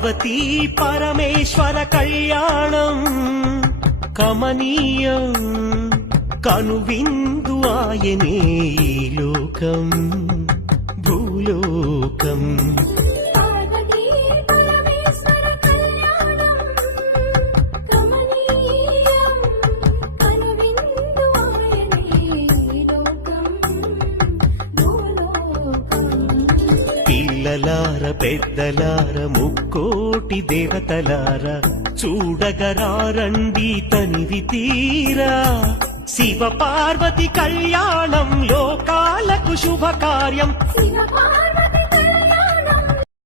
పార్వతీ పరమేశ్వర కళ్యాణం కమనీయం కనువిందు ఆయనే ఈ లోకం భూలోకం. పిల్లలార పెద్దలార ముక్కోటి దేవతలార చూడగరారండి తనివి తీరా శివ పార్వతి కళ్యాణం లోకాలకు శుభకార్యం.